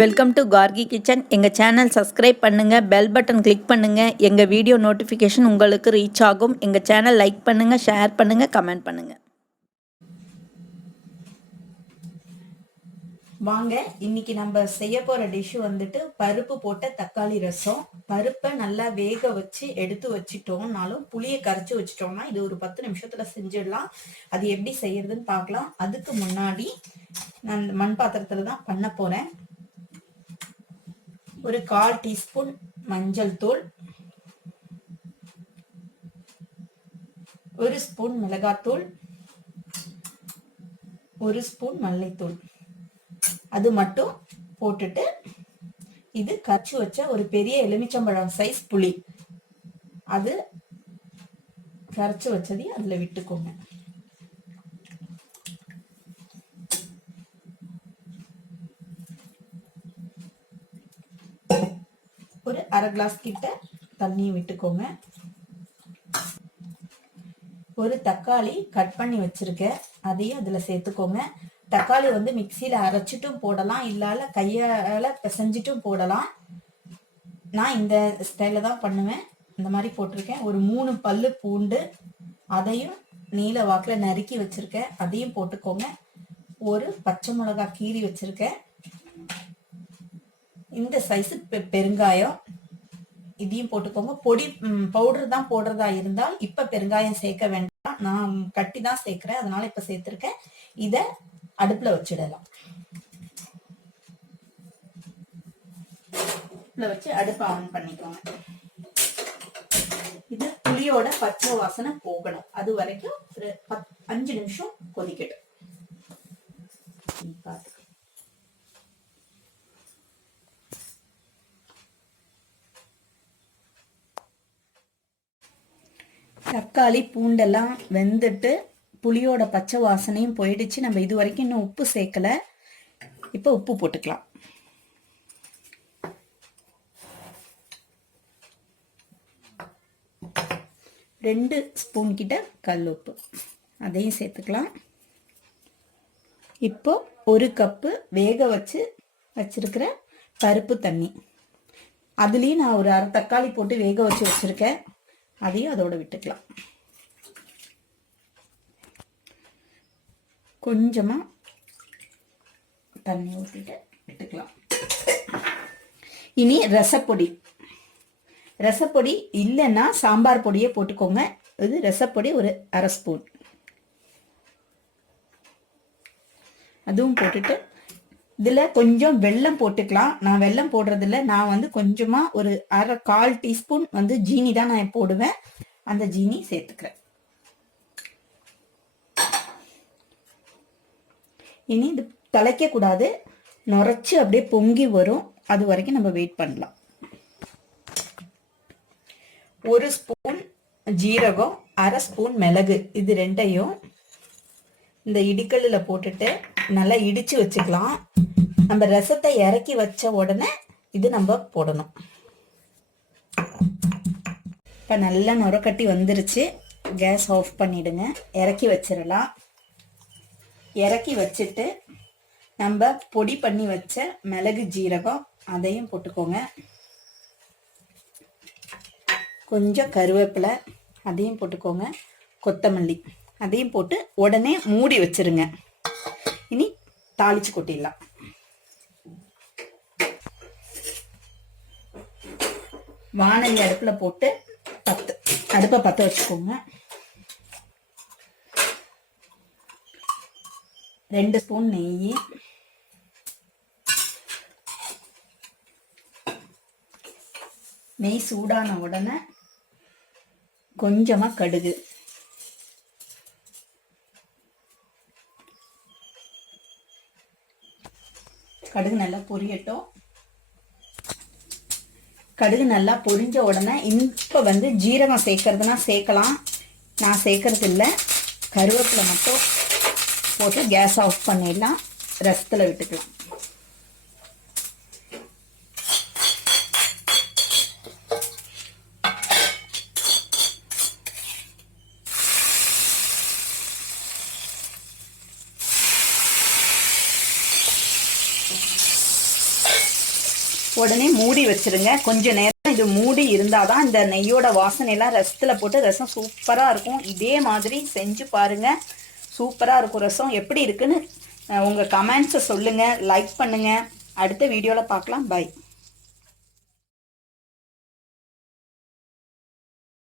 Welcome to Gargi kitchen. எங்கள் channel subscribe பண்ணுங்கள், bell button click பண்ணுங்கள். எங்கள் வீடியோ நோட்டிஃபிகேஷன் உங்களுக்கு ரீச் ஆகும். எங்கள் சேனல் லைக் பண்ணுங்கள், ஷேர் பண்ணுங்கள், கமெண்ட் பண்ணுங்கள். வாங்க, இன்னைக்கு நம்ம செய்ய போகிற டிஷ்ஷு வந்துட்டு பருப்பு போட்ட தக்காளி ரசம். பருப்பை நல்லா வேக வச்சு எடுத்து வச்சிட்டோம்னாலும் புளியை கரைச்சி வச்சிட்டோம்னா இது ஒரு 10 நிமிஷத்தில் செஞ்சிடலாம். அது எப்படி செய்யறதுன்னு பார்க்கலாம். அதுக்கு முன்னாடி நான் மண் பாத்திரத்தில் தான் பண்ண போகிறேன். ஒரு 1/4 டீஸ்பூன் மஞ்சள் தூள், 1 ஸ்பூன் மிளகாத்தூள், 1 ஸ்பூன் மல்லித்தூள், அது மட்டும் போட்டுட்டு இது கரைச்சி வச்ச ஒரு பெரிய எலுமிச்சம்பழம் சைஸ் புளி, அது கரைச்சி வச்சதையும் அதுல விட்டுக்கோங்க. ஒரு 1/2 கிளாஸ் கிட்ட தண்ணியும் விட்டுக்கோங்க. ஒரு தக்காளி கட் பண்ணி வச்சிருக்கேன், அதையும் அதுல சேர்த்துக்கோங்க. தக்காளி வந்து மிக்சியில அரைச்சிட்டும் போடலாம், இல்லால கையால பிசைஞ்சிட்டும் போடலாம். நான் இந்த ஸ்டைல தான் பண்ணுவேன். இந்த மாதிரி போட்டிருக்கேன். ஒரு 3 பல்லு பூண்டு, அதையும் நீல வாக்குல நறுக்கி வச்சிருக்கேன், அதையும் போட்டுக்கோங்க. ஒரு பச்சை மிளகாய் கீறி வச்சிருக்கேன். இந்த சைஸு பெருங்காயம், இதையும் போட்டுக்கோங்க. பொடி பவுடர் தான் போடுறதா இருந்தால் இப்ப பெருங்காயம் சேர்க்க வேண்டாம். நான் கட்டி தான் சேர்க்கிறேன், அதனால இப்ப சேர்த்திருக்கேன். இத அடுப்புல வச்சிடலாம். வச்சு அடுப்பை ஆன் பண்ணிக்கோங்க. இது புளியோட பச்சை வாசனை போகணும். அது வரைக்கும் ஒரு 5 நிமிஷம் கொதிக்கட்டும். தக்காளி பூண்டெல்லாம் வெந்துட்டு புளியோட பச்சை வாசனையும் போயிடுச்சு. நம்ம இது வரைக்கும் இன்னும் உப்பு சேர்க்கல. இப்போ உப்பு போட்டுக்கலாம். ரெண்டு ஸ்பூன் கிட்ட கல் உப்பு, அதையும் சேர்த்துக்கலாம். இப்போ 1 கப்பு வேக வச்சிருக்கிற பருப்பு தண்ணி, அதுலேயும் நான் ஒரு 1/2 தக்காளி போட்டு வேக வச்சிருக்கேன், அதையும் அதோட விட்டுக்கலாம். கொஞ்சமா தண்ணி ஊற்றிட்டு விட்டுக்கலாம். இனி ரசப்பொடி இல்லைன்னா சாம்பார் பொடியே போட்டுக்கோங்க. இது ரசப்பொடி ஒரு 1/2 ஸ்பூன், அதுவும் போட்டுட்டு இதுல கொஞ்சம் வெல்லம் போட்டுக்கலாம். நான் வெல்லம் போடுறதில்ல, நான் வந்து கொஞ்சமா ஒரு 1/4 டீஸ்பூன் வந்து ஜீனி தான் நான் போடுவேன். அந்த ஜீனி சேர்த்துக்கிறேன். இனி இது தலைக்க கூடாது, நுரைச்சு அப்படியே பொங்கி வரும். அது வரைக்கும் நம்ம வெயிட் பண்ணலாம். 1 ஸ்பூன் ஜீரகம், 1/2 ஸ்பூன் மிளகு, இது ரெண்டையும் இந்த இடிக்கல்ல போட்டுட்டு நல்லா இடிச்சு வச்சுக்கலாம். நம்ம ரசத்தை இறக்கி வச்ச உடனே இது நம்ம போடணும். இப்போ நல்லா நுரக்கட்டி வந்துருச்சு. கேஸ் ஆஃப் பண்ணிடுங்க, இறக்கி வச்சிடலாம். இறக்கி வச்சுட்டு நம்ம பொடி பண்ணி வச்ச மிளகு ஜீரகம் அதையும் போட்டுக்கோங்க. கொஞ்சம் கருவேப்பிலை அதையும் போட்டுக்கோங்க. கொத்தமல்லி அதையும் போட்டு உடனே மூடி வச்சிருங்க. இனி தாளிச்சு கொட்டிடலாம். வானலி அடுப்புல போட்டு அடுப்பை பற்ற வச்சுக்கோங்க. 2 ஸ்பூன் நெய், நெய் சூடான உடனே கொஞ்சமா கடுகு, கடுகு நல்லா பொரியட்டும். கடுகு நல்லா பொரிஞ்ச உடனே இப்போ வந்து ஜீரகம் சேர்க்கறதுனா சேர்க்கலாம், நான் சேர்க்கறது இல்லை. கருவேப்பிலை மட்டும் போட்டு கேஸ் ஆஃப் பண்ணிடலாம். ரசத்தில் விட்டுக்கலாம். உடனே மூடி வச்சிருங்க. கொஞ்சம் நேரம் இது மூடி இருந்தால் தான் இந்த நெய்யோட வாசனையெல்லாம் ரசத்தில் போட்டு ரசம் சூப்பராக இருக்கும். இதே மாதிரி செஞ்சு பாருங்கள், சூப்பராக இருக்கும் ரசம். எப்படி இருக்குன்னு உங்கள் கமெண்ட்ஸை சொல்லுங்கள், லைக் பண்ணுங்கள். அடுத்த வீடியோவில் பார்க்கலாம். பை.